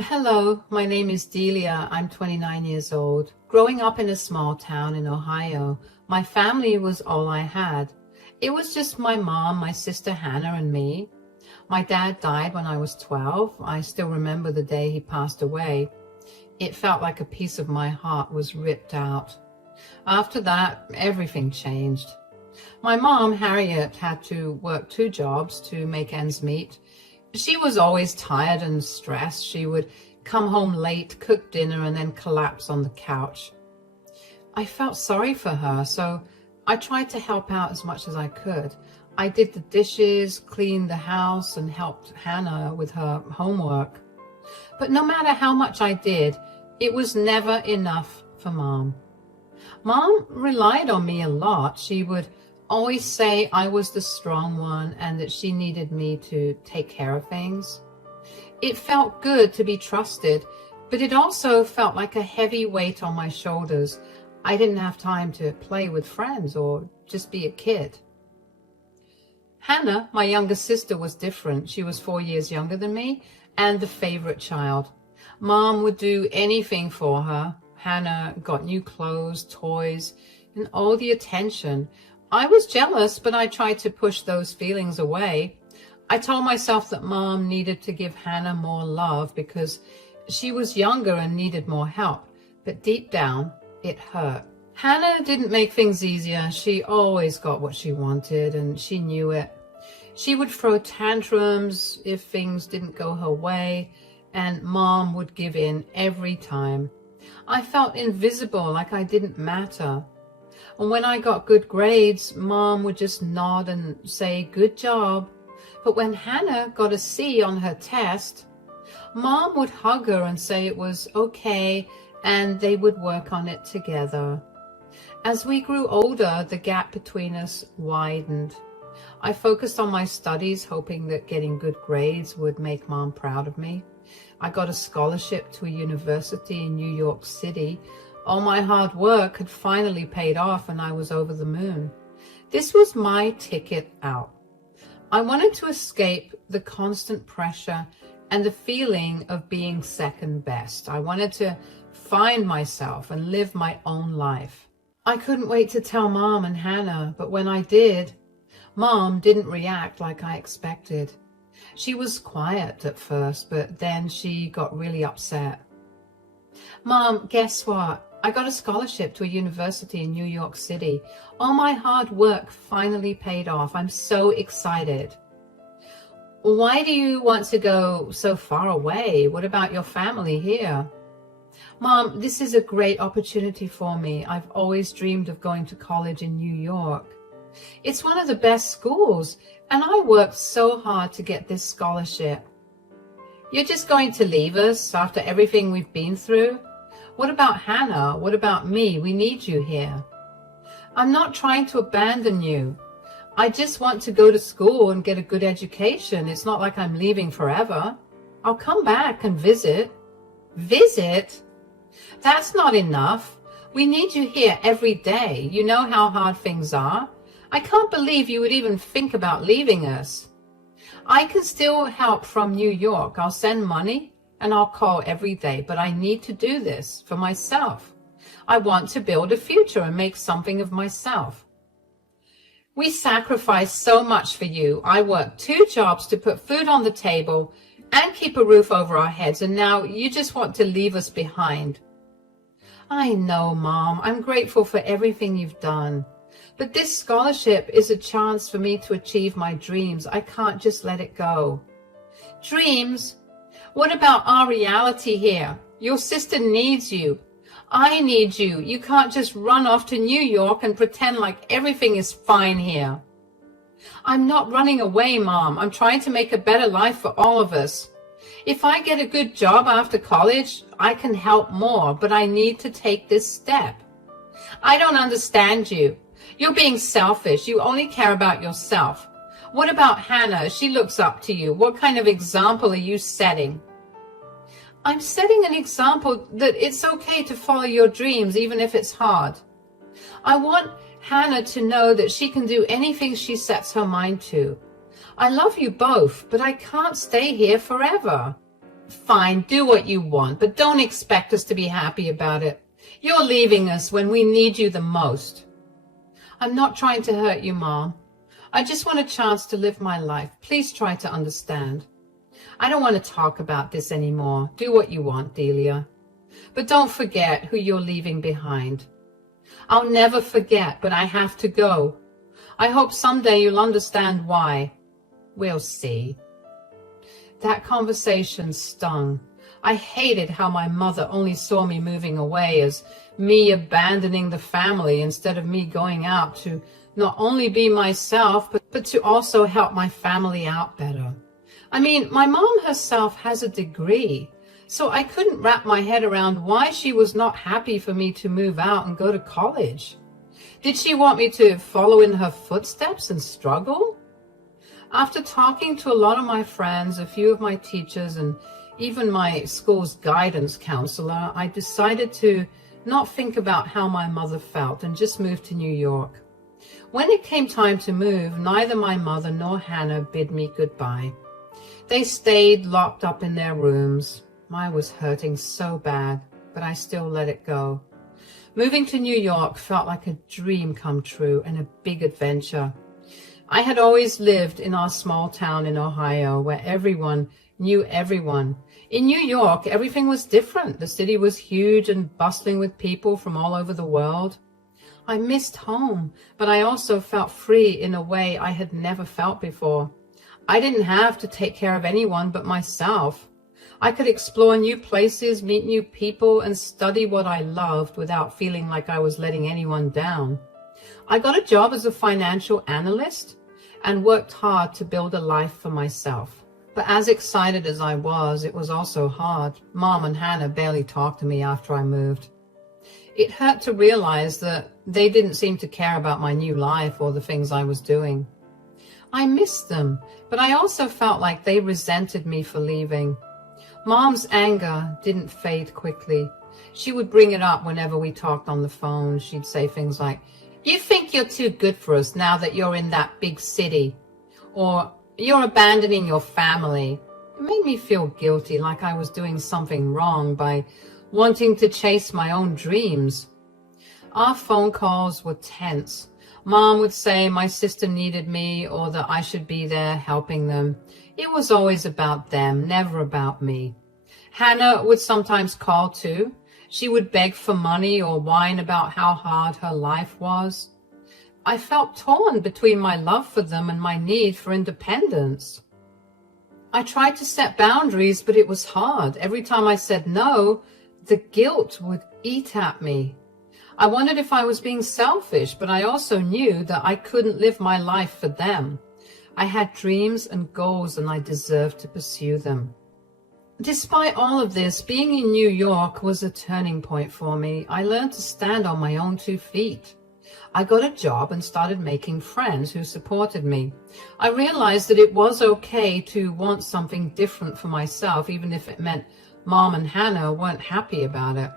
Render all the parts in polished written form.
Hello, my name is Delia. I'm 29 years old. Growing up in a small town in Ohio, my family was all I had. It was just my mom, my sister Hannah, and me. My dad died when I was 12. I still remember the day he passed away. It felt like a piece of my heart was ripped out. After that, everything changed. My mom, Harriet, had to work 2 jobs to make ends meet. She was always tired and stressed. She would come home late, cook dinner, and then collapse on the couch. I felt sorry for her, so I tried to help out as much as I could. I did the dishes, cleaned the house, and helped Hannah with her homework. But no matter how much I did, it was never enough for Mom. Mom relied on me a lot. She would always say I was the strong one and that she needed me to take care of things. It felt good to be trusted, but it also felt like a heavy weight on my shoulders. I didn't have time to play with friends or just be a kid. Hannah, my younger sister, was different. She was 4 years younger than me and the favorite child. Mom would do anything for her. Hannah got new clothes, toys, and all the attention. I was jealous, but I tried to push those feelings away. I told myself that Mom needed to give Hannah more love because she was younger and needed more help. But deep down, it hurt. Hannah didn't make things easier. She always got what she wanted, and she knew it. She would throw tantrums if things didn't go her way, and Mom would give in every time. I felt invisible, like I didn't matter. And when I got good grades, Mom would just nod and say, "Good job." But when Hannah got a C on her test, Mom would hug her and say it was okay, and they would work on it together. As we grew older, the gap between us widened. I focused on my studies, hoping that getting good grades would make Mom proud of me. I got a scholarship to a university in New York City. All my hard work had finally paid off and I was over the moon. This was my ticket out. I wanted to escape the constant pressure and the feeling of being second best. I wanted to find myself and live my own life. I couldn't wait to tell Mom and Hannah, but when I did, Mom didn't react like I expected. She was quiet at first, but then she got really upset. "Mom, guess what? I got a scholarship to a university in New York City. All my hard work finally paid off. I'm so excited." "Why do you want to go so far away? What about your family here?" "Mom, this is a great opportunity for me. I've always dreamed of going to college in New York. It's one of the best schools, and I worked so hard to get this scholarship." "You're just going to leave us after everything we've been through? What about Hannah? What about me? We need you here." "I'm not trying to abandon you. I just want to go to school and get a good education. It's not like I'm leaving forever. I'll come back and visit." "Visit? That's not enough. We need you here every day. You know how hard things are. I can't believe you would even think about leaving us." "I can still help from New York. I'll send money and I'll call every day, but I need to do this for myself. I want to build a future and make something of myself." "We sacrificed so much for you. I worked 2 jobs to put food on the table and keep a roof over our heads, and now you just want to leave us behind." "I know, Mom. I'm grateful for everything you've done. But this scholarship is a chance for me to achieve my dreams. I can't just let it go." "Dreams? What about our reality here? Your sister needs you. I need you. You can't just run off to New York and pretend like everything is fine here." "I'm not running away, Mom. I'm trying to make a better life for all of us. If I get a good job after college, I can help more, but I need to take this step." "I don't understand you. You're being selfish. You only care about yourself. What about Hannah? She looks up to you. What kind of example are you setting?" "I'm setting an example that it's okay to follow your dreams even if it's hard. I want Hannah to know that she can do anything she sets her mind to. I love you both, but I can't stay here forever." Fine, do what you want, but don't expect us to be happy about it. You're leaving us when we need you the most. I'm not trying to hurt you, Mom. I just want a chance to live my life. Please try to understand. I don't want to talk about this anymore. Do what you want, Delia. But don't forget who you're leaving behind. I'll never forget, but I have to go. I hope someday you'll understand why. We'll see. That conversation stung. I hated how my mother only saw me moving away as me abandoning the family instead of me going out to not only be myself, but to also help my family out better. I mean, my mom herself has a degree, so I couldn't wrap my head around why she was not happy for me to move out and go to college. Did she want me to follow in her footsteps and struggle? After talking to a lot of my friends, a few of my teachers, and even my school's guidance counselor, I decided to not think about how my mother felt and just move to New York. When it came time to move, neither my mother nor Hannah bid me goodbye. They stayed locked up in their rooms. I was hurting so bad, but I still let it go. Moving to New York felt like a dream come true and a big adventure. I had always lived in our small town in Ohio where everyone knew everyone. In New York, everything was different. The city was huge and bustling with people from all over the world. I missed home, but I also felt free in a way I had never felt before. I didn't have to take care of anyone but myself. I could explore new places, meet new people, and study what I loved without feeling like I was letting anyone down. I got a job as a financial analyst and worked hard to build a life for myself. But as excited as I was, it was also hard. Mom and Hannah barely talked to me after I moved. It hurt to realize that they didn't seem to care about my new life or the things I was doing. I missed them, but I also felt like they resented me for leaving. Mom's anger didn't fade quickly. She would bring it up whenever we talked on the phone. She'd say things like, "You think you're too good for us now that you're in that big city," or "You're abandoning your family." It made me feel guilty, like I was doing something wrong by wanting to chase my own dreams. Our phone calls were tense. Mom would say my sister needed me or that I should be there helping them. It was always about them, never about me. Hannah would sometimes call too. She would beg for money or whine about how hard her life was. I felt torn between my love for them and my need for independence. I tried to set boundaries, but it was hard. Every time I said no, the guilt would eat at me. I wondered if I was being selfish, but I also knew that I couldn't live my life for them. I had dreams and goals, and I deserved to pursue them. Despite all of this, being in New York was a turning point for me. I learned to stand on my own 2 feet. I got a job and started making friends who supported me. I realized that it was okay to want something different for myself, even if it meant Mom and Hannah weren't happy about it.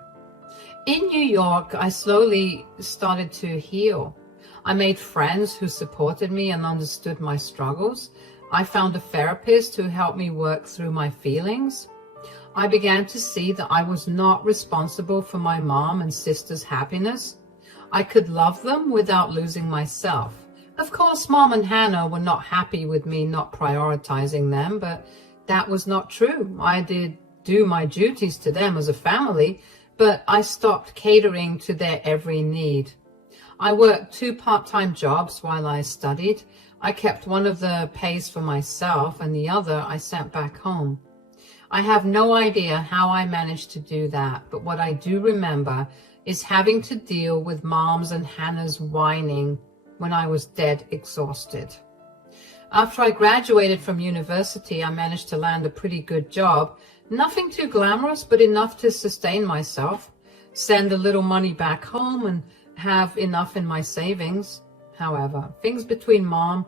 In New York, I slowly started to heal. I made friends who supported me and understood my struggles. I found a therapist who helped me work through my feelings. I began to see that I was not responsible for my mom and sister's happiness. I could love them without losing myself. Of course, Mom and Hannah were not happy with me not prioritizing them, but that was not true. I did do my duties to them as a family, but I stopped catering to their every need. I worked 2 part-time jobs while I studied. I kept one of the pays for myself and the other I sent back home. I have no idea how I managed to do that, but what I do remember is having to deal with Mom's and Hannah's whining when I was dead exhausted. After I graduated from university, I managed to land a pretty good job. Nothing too glamorous, but enough to sustain myself, send a little money back home, and have enough in my savings. However, things between Mom,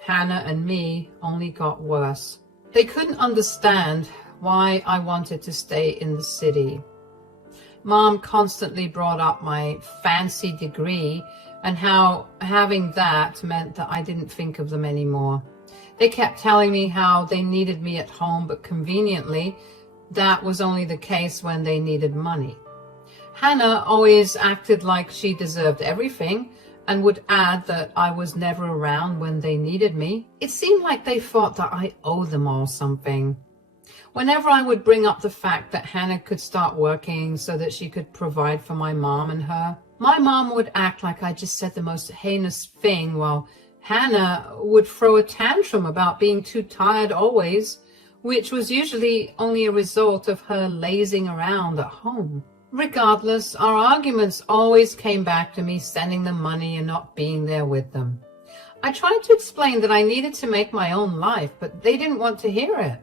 Hannah, and me only got worse. They couldn't understand why I wanted to stay in the city. Mom constantly brought up my fancy degree and how having that meant that I didn't think of them anymore. They kept telling me how they needed me at home, but conveniently, that was only the case when they needed money. Hannah always acted like she deserved everything and would add that I was never around when they needed me. It seemed like they thought that I owed them all something. Whenever I would bring up the fact that Hannah could start working so that she could provide for my mom and her, my mom would act like I just said the most heinous thing, while Hannah would throw a tantrum about being too tired always, which was usually only a result of her lazing around at home. Regardless, our arguments always came back to me sending them money and not being there with them. I tried to explain that I needed to make my own life, but they didn't want to hear it.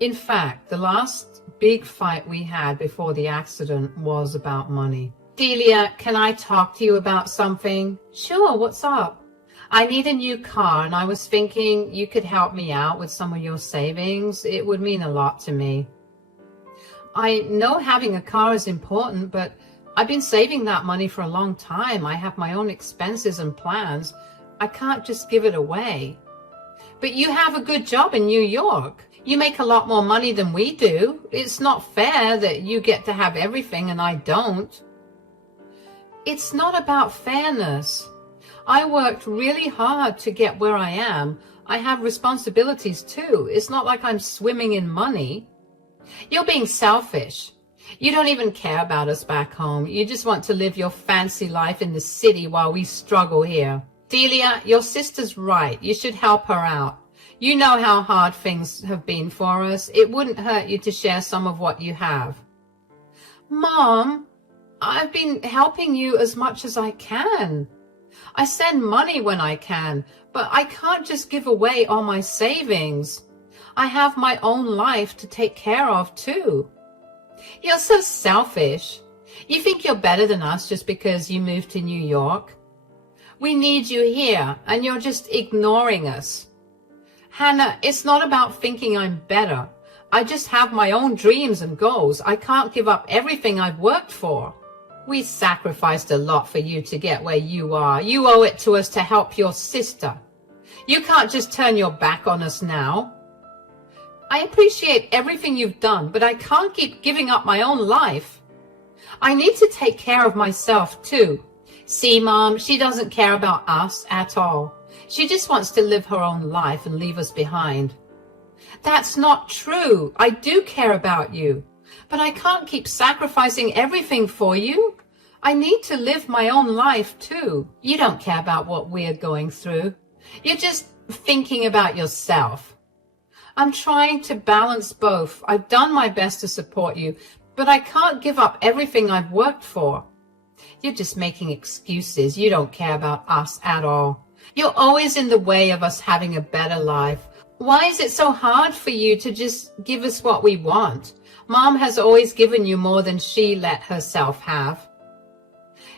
In fact, the last big fight we had before the accident was about money. Delia, can I talk to you about something? Sure, what's up? I need a new car, and I was thinking you could help me out with some of your savings. It would mean a lot to me. I know having a car is important, but I've been saving that money for a long time. I have my own expenses and plans. I can't just give it away. But you have a good job in New York. You make a lot more money than we do. It's not fair that you get to have everything and I don't. It's not about fairness. I worked really hard to get where I am. I have responsibilities too. It's not like I'm swimming in money. You're being selfish. You don't even care about us back home. You just want to live your fancy life in the city while we struggle here. Delia, your sister's right. You should help her out. You know how hard things have been for us. It wouldn't hurt you to share some of what you have. Mom, I've been helping you as much as I can. I send money when I can, but I can't just give away all my savings. I have my own life to take care of too. You're so selfish. You think you're better than us just because you moved to New York? We need you here, and you're just ignoring us. Hannah, it's not about thinking I'm better. I just have my own dreams and goals. I can't give up everything I've worked for. We sacrificed a lot for you to get where you are. You owe it to us to help your sister. You can't just turn your back on us now. I appreciate everything you've done, but I can't keep giving up my own life. I need to take care of myself too. See, Mom, she doesn't care about us at all. She just wants to live her own life and leave us behind. That's not true. I do care about you, but I can't keep sacrificing everything for you. I need to live my own life too. You don't care about what we're going through. You're just thinking about yourself. I'm trying to balance both. I've done my best to support you, but I can't give up everything I've worked for. You're just making excuses. You don't care about us at all. You're always in the way of us having a better life. Why is it so hard for you to just give us what we want? Mom has always given you more than she let herself have.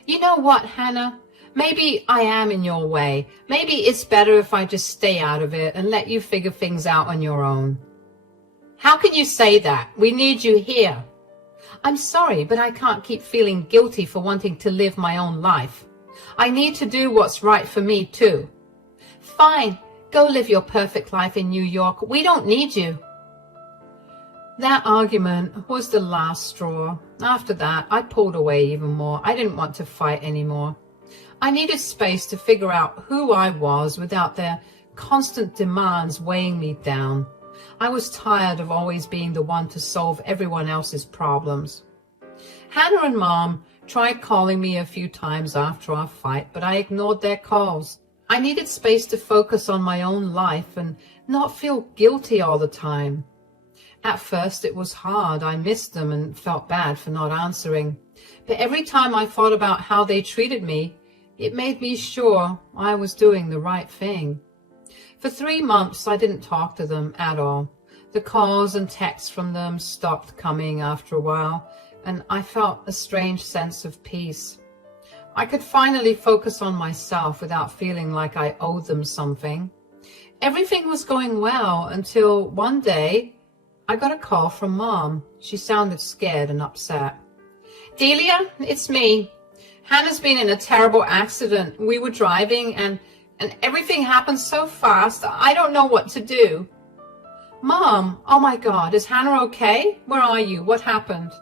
You know what, Hannah? Maybe I am in your way. Maybe it's better if I just stay out of it and let you figure things out on your own. How can you say that? We need you here. I'm sorry, but I can't keep feeling guilty for wanting to live my own life. I need to do what's right for me too. Fine, go live your perfect life in New York. We don't need you. That argument was the last straw. After that, I pulled away even more. I didn't want to fight anymore. I needed space to figure out who I was without their constant demands weighing me down. I was tired of always being the one to solve everyone else's problems. Hannah and Mom tried calling me a few times after our fight, but I ignored their calls. I needed space to focus on my own life and not feel guilty all the time. At first it was hard. I missed them and felt bad for not answering. But every time I thought about how they treated me, it made me sure I was doing the right thing. For 3 months, I didn't talk to them at all. The calls and texts from them stopped coming after a while, and I felt a strange sense of peace. I could finally focus on myself without feeling like I owed them something. Everything was going well until one day I got a call from Mom. She sounded scared and upset. Delia, it's me. Hannah's been in a terrible accident. We were driving and everything happened so fast. I don't know what to do. Mom, oh my God, is Hannah okay? Where are you? What happened?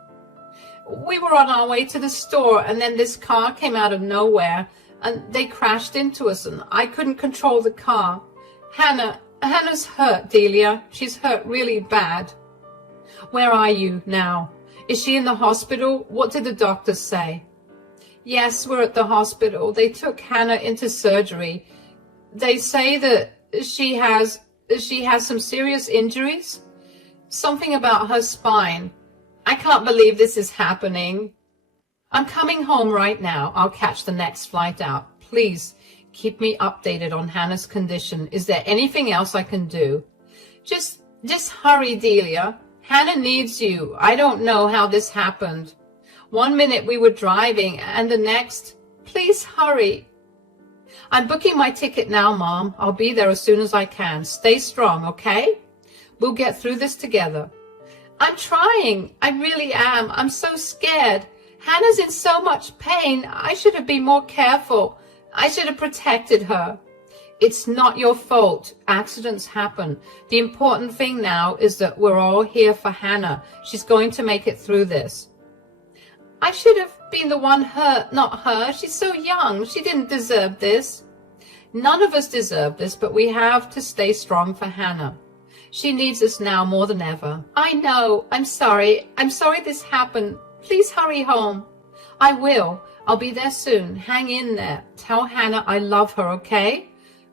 We were on our way to the store and then this car came out of nowhere and they crashed into us and I couldn't control the car. Hannah's hurt, Delia. She's hurt really bad. Where are you now? Is she in the hospital? What did the doctors say? Yes, we're at the hospital. They took Hannah into surgery. They say that she has some serious injuries. Something about her spine. I can't believe this is happening. I'm coming home right now. I'll catch the next flight out. Please keep me updated on Hannah's condition. Is there anything else I can do? Just hurry, Delia. Hannah needs you. I don't know how this happened. 1 minute we were driving and the next. Please hurry. I'm booking my ticket now, Mom. I'll be there as soon as I can. Stay strong, okay? We'll get through this together. I'm trying. I really am. I'm so scared. Hannah's in so much pain. I should have been more careful. I should have protected her. It's not your fault. Accidents happen. The important thing now is that we're all here for Hannah. She's going to make it through this. I should have been the one hurt, not her. She's so young. She didn't deserve this. None of us deserve this, but we have to stay strong for Hannah. She needs us now more than ever. I know. I'm sorry. I'm sorry this happened. Please hurry home. I will. I'll be there soon. Hang in there. Tell Hannah I love her, okay?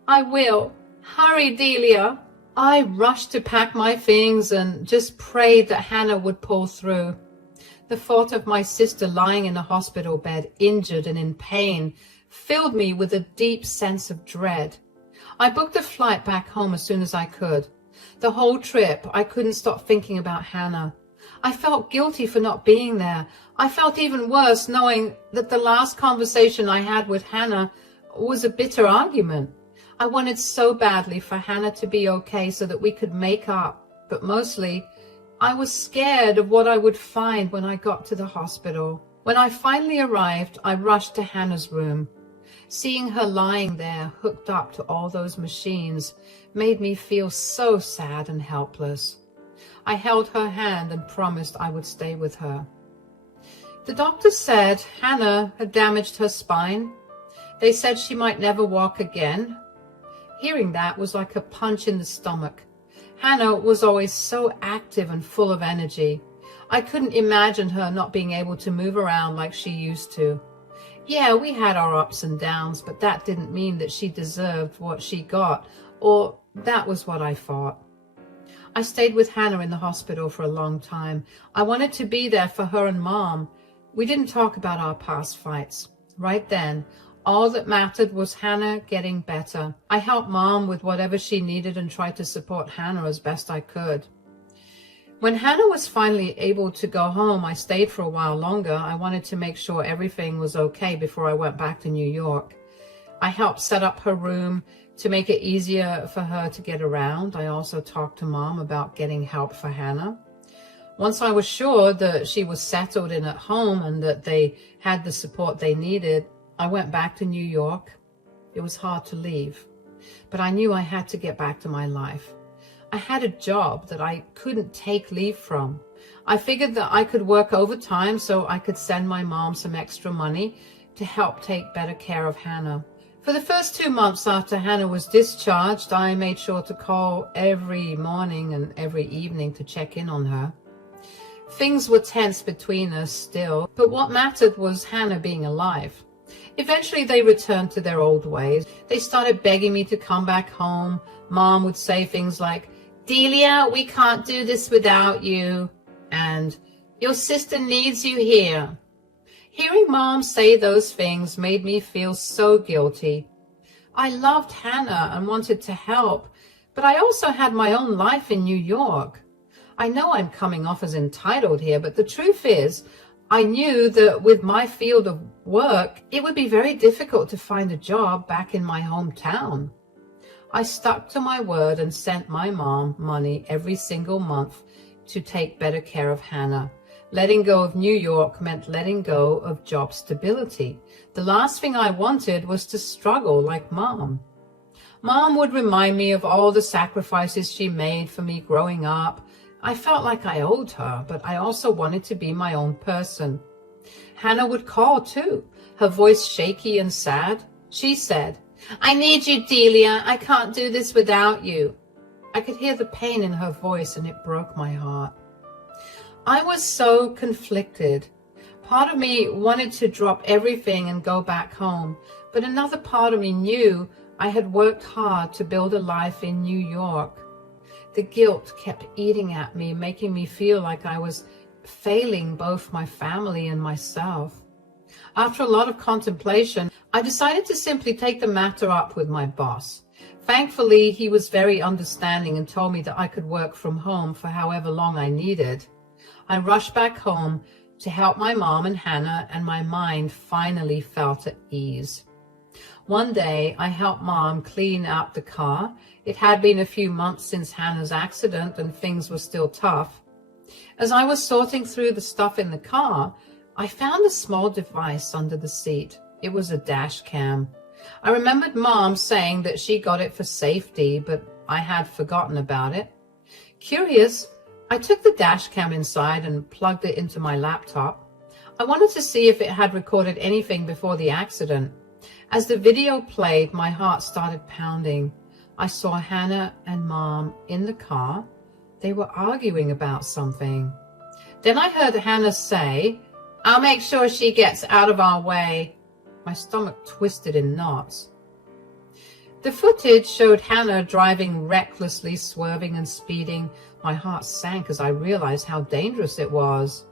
I will. Hurry, Delia. I rushed to pack my things and just prayed that Hannah would pull through. The thought of my sister lying in a hospital bed, injured and in pain, filled me with a deep sense of dread. I booked a flight back home as soon as I could. The whole trip, I couldn't stop thinking about Hannah. I felt guilty for not being there. I felt even worse knowing that the last conversation I had with Hannah was a bitter argument. I wanted so badly for Hannah to be okay so that we could make up, but mostly I was scared of what I would find when I got to the hospital. When I finally arrived, I rushed to Hannah's room. Seeing her lying there, hooked up to all those machines, made me feel so sad and helpless. I held her hand and promised I would stay with her. The doctor said Hannah had damaged her spine. They said she might never walk again. Hearing that was like a punch in the stomach. Hannah was always so active and full of energy. I couldn't imagine her not being able to move around like she used to. Yeah, we had our ups and downs, but that didn't mean that she deserved what she got, or that was what I thought. I stayed with Hannah in the hospital for a long time. I wanted to be there for her and Mom. We didn't talk about our past fights. Right then, all that mattered was Hannah getting better. I helped Mom with whatever she needed and tried to support Hannah as best I could. When Hannah was finally able to go home, I stayed for a while longer. I wanted to make sure everything was okay before I went back to New York. I helped set up her room to make it easier for her to get around. I also talked to Mom about getting help for Hannah. Once I was sure that she was settled in at home and that they had the support they needed, I went back to New York. It was hard to leave, but I knew I had to get back to my life. I had a job that I couldn't take leave from. I figured that I could work overtime so I could send my mom some extra money to help take better care of Hannah. For the first 2 months after Hannah was discharged, I made sure to call every morning and every evening to check in on her. Things were tense between us still, but what mattered was Hannah being alive. Eventually they returned to their old ways. They started begging me to come back home. Mom would say things like, "Delia, we can't do this without you," and "Your sister needs you here." Hearing Mom say those things made me feel so guilty. I loved Hannah and wanted to help, but I also had my own life in New York. I know I'm coming off as entitled here, but the truth is, I knew that with my field of work, it would be very difficult to find a job back in my hometown. I stuck to my word and sent my mom money every single month to take better care of Hannah. Letting go of New York meant letting go of job stability. The last thing I wanted was to struggle like Mom. Mom would remind me of all the sacrifices she made for me growing up. I felt like I owed her, but I also wanted to be my own person. Hannah would call too, her voice shaky and sad. She said, "I need you, Delia. I can't do this without you." I could hear the pain in her voice, and it broke my heart. I was so conflicted. Part of me wanted to drop everything and go back home, but another part of me knew I had worked hard to build a life in New York. The guilt kept eating at me, making me feel like I was failing both my family and myself. After a lot of contemplation, I decided to simply take the matter up with my boss. Thankfully, he was very understanding and told me that I could work from home for however long I needed. I rushed back home to help my mom and Hannah, and my mind finally felt at ease. One day, I helped Mom clean out the car. It had been a few months since Hannah's accident, and things were still tough. As I was sorting through the stuff in the car, I found a small device under the seat. It was a dash cam. I remembered Mom saying that she got it for safety, but I had forgotten about it. Curious, I took the dash cam inside and plugged it into my laptop. I wanted to see if it had recorded anything before the accident. As the video played, my heart started pounding. I saw Hannah and Mom in the car. They were arguing about something. Then I heard Hannah say, "I'll make sure she gets out of our way." My stomach twisted in knots. The footage showed Hannah driving recklessly, swerving and speeding. My heart sank as I realized how dangerous it was.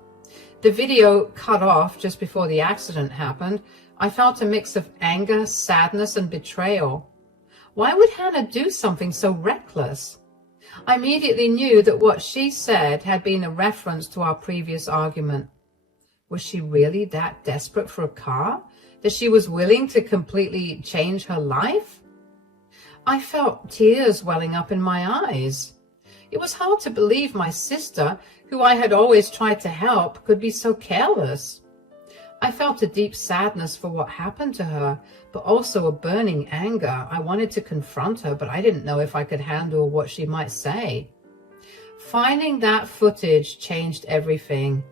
The video cut off just before the accident happened. I felt a mix of anger, sadness, and betrayal. Why would Hannah do something so reckless? I immediately knew that what she said had been a reference to our previous argument. Was she really that desperate for a car, that she was willing to completely change her life? I felt tears welling up in my eyes. It was hard to believe my sister, who I had always tried to help, could be so careless. I felt a deep sadness for what happened to her, but also a burning anger. I wanted to confront her, but I didn't know if I could handle what she might say. Finding that footage changed everything.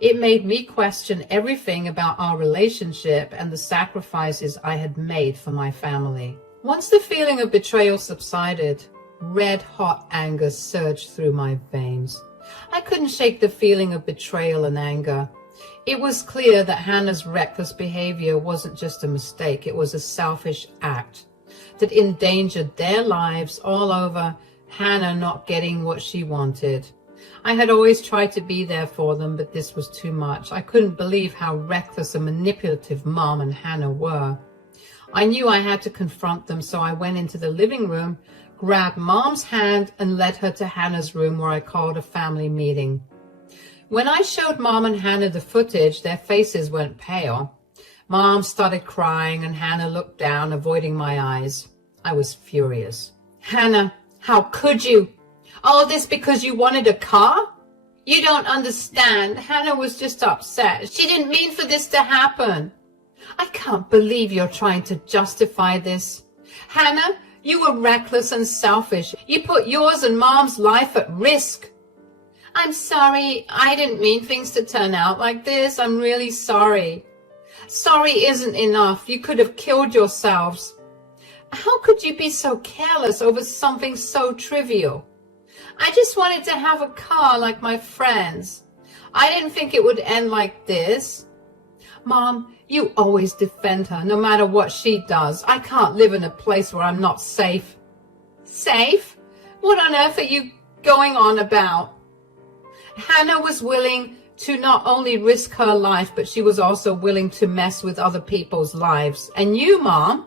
It made me question everything about our relationship and the sacrifices I had made for my family. Once the feeling of betrayal subsided, red-hot anger surged through my veins. I couldn't shake the feeling of betrayal and anger. It was clear that Hannah's reckless behavior wasn't just a mistake. It was a selfish act that endangered their lives all over Hannah not getting what she wanted. I had always tried to be there for them, but this was too much. I couldn't believe how reckless and manipulative Mom and Hannah were. I knew I had to confront them, so I went into the living room, grabbed Mom's hand, and led her to Hannah's room, where I called a family meeting. When I showed Mom and Hannah the footage, their faces went pale. Mom started crying, and Hannah looked down, avoiding my eyes. I was furious. "Hannah, how could you? All this because you wanted a car? You don't understand. Hannah was just upset. She didn't mean for this to happen. I can't believe you're trying to justify this. Hannah, you were reckless and selfish. You put yours and Mom's life at risk." "I'm sorry. I didn't mean things to turn out like this. I'm really sorry." "Sorry isn't enough. You could have killed yourselves. How could you be so careless over something so trivial? I just wanted to have a car like my friends. I didn't think it would end like this. Mom, you always defend her, no matter what she does. I can't live in a place where I'm not safe." "Safe? What on earth are you going on about?" Hannah was willing to not only risk her life, but she was also willing to mess with other people's lives. And you, Mom,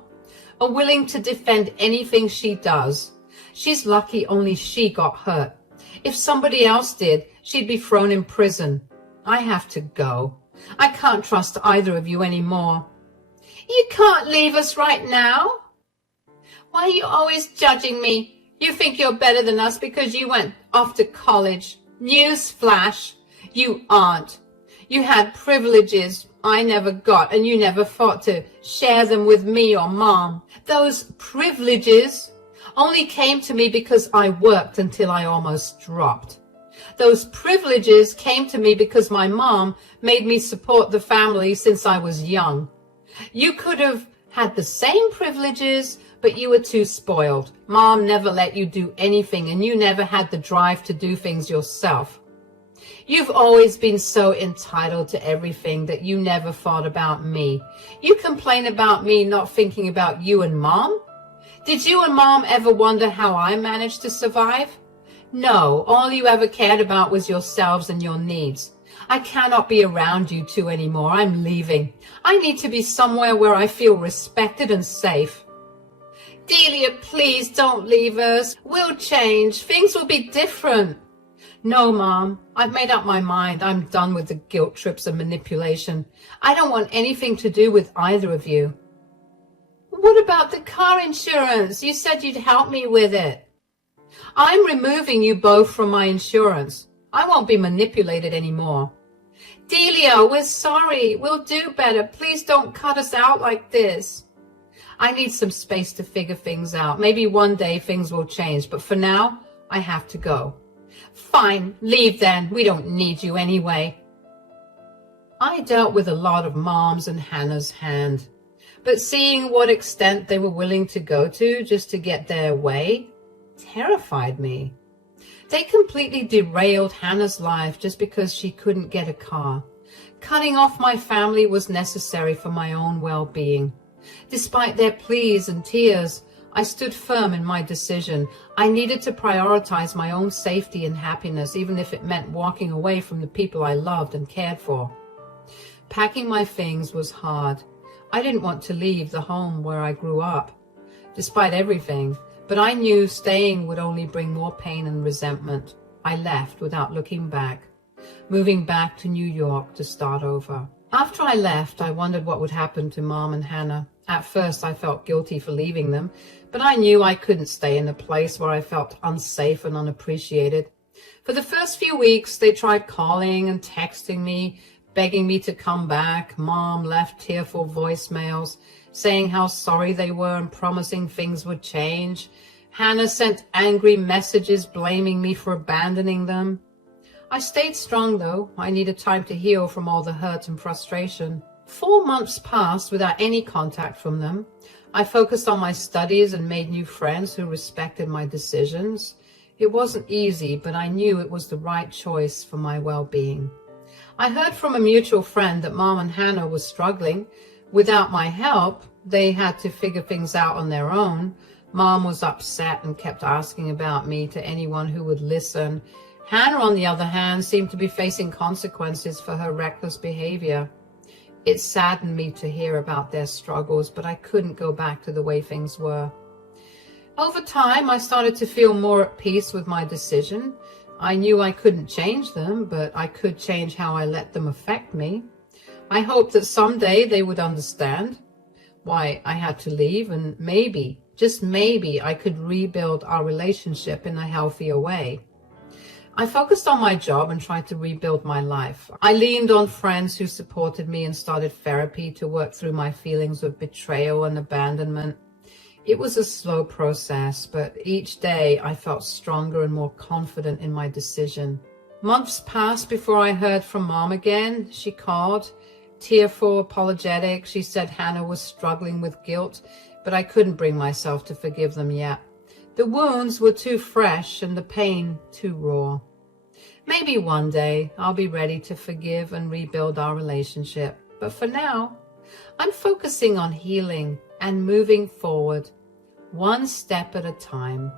are willing to defend anything she does. She's lucky only she got hurt. If somebody else did, she'd be thrown in prison. I have to go. I can't trust either of you anymore. "You can't leave us right now." "Why are you always judging me? You think you're better than us because you went off to college. Newsflash, you aren't. You had privileges I never got, and you never thought to share them with me or Mom. Those privileges only came to me because I worked until I almost dropped. Those privileges came to me because my mom made me support the family since I was young. You could have had the same privileges, but you were too spoiled. Mom never let you do anything, and you never had the drive to do things yourself. You've always been so entitled to everything that you never thought about me. You complain about me not thinking about you and Mom? Did you and Mom ever wonder how I managed to survive? No, all you ever cared about was yourselves and your needs. I cannot be around you two anymore. I'm leaving. I need to be somewhere where I feel respected and safe. Delia, please don't leave us. We'll change. Things will be different. No, Mom, I've made up my mind. I'm done with the guilt trips and manipulation. I don't want anything to do with either of you. What about the car insurance? You said you'd help me with it. I'm removing you both from my insurance. I won't be manipulated anymore. Delia, we're sorry. We'll do better. Please don't cut us out like this. I need some space to figure things out. Maybe one day things will change, but for now, I have to go. Fine, leave then. We don't need you anyway. I dealt with a lot of Mom's and Hannah's hand, but seeing what extent they were willing to go to just to get their way terrified me. They completely derailed Hannah's life just because she couldn't get a car. Cutting off my family was necessary for my own well-being. Despite their pleas and tears, I stood firm in my decision. I needed to prioritize my own safety and happiness, even if it meant walking away from the people I loved and cared for. Packing my things was hard. I didn't want to leave the home where I grew up, despite everything, but I knew staying would only bring more pain and resentment. I left without looking back, moving back to New York to start over. After I left, I wondered what would happen to Mom and Hannah. At first, I felt guilty for leaving them, but I knew I couldn't stay in a place where I felt unsafe and unappreciated. For the first few weeks, they tried calling and texting me, begging me to come back. Mom left tearful voicemails, saying how sorry they were and promising things would change. Hannah sent angry messages blaming me for abandoning them. I stayed strong, though. I needed time to heal from all the hurt and frustration. 4 months passed without any contact from them. I focused on my studies and made new friends who respected my decisions. It wasn't easy, but I knew it was the right choice for my well-being. I heard from a mutual friend that Mom and Hannah were struggling. Without my help, they had to figure things out on their own. Mom was upset and kept asking about me to anyone who would listen. Hannah, on the other hand, seemed to be facing consequences for her reckless behavior. It saddened me to hear about their struggles, but I couldn't go back to the way things were. Over time, I started to feel more at peace with my decision. I knew I couldn't change them, but I could change how I let them affect me. I hoped that someday they would understand why I had to leave, and maybe, just maybe, I could rebuild our relationship in a healthier way. I focused on my job and tried to rebuild my life. I leaned on friends who supported me and started therapy to work through my feelings of betrayal and abandonment. It was a slow process, but each day I felt stronger and more confident in my decision. Months passed before I heard from Mom again. She called, tearful, apologetic. She said Hannah was struggling with guilt, but I couldn't bring myself to forgive them yet. The wounds were too fresh and the pain too raw. Maybe one day I'll be ready to forgive and rebuild our relationship. But for now, I'm focusing on healing and moving forward, one step at a time.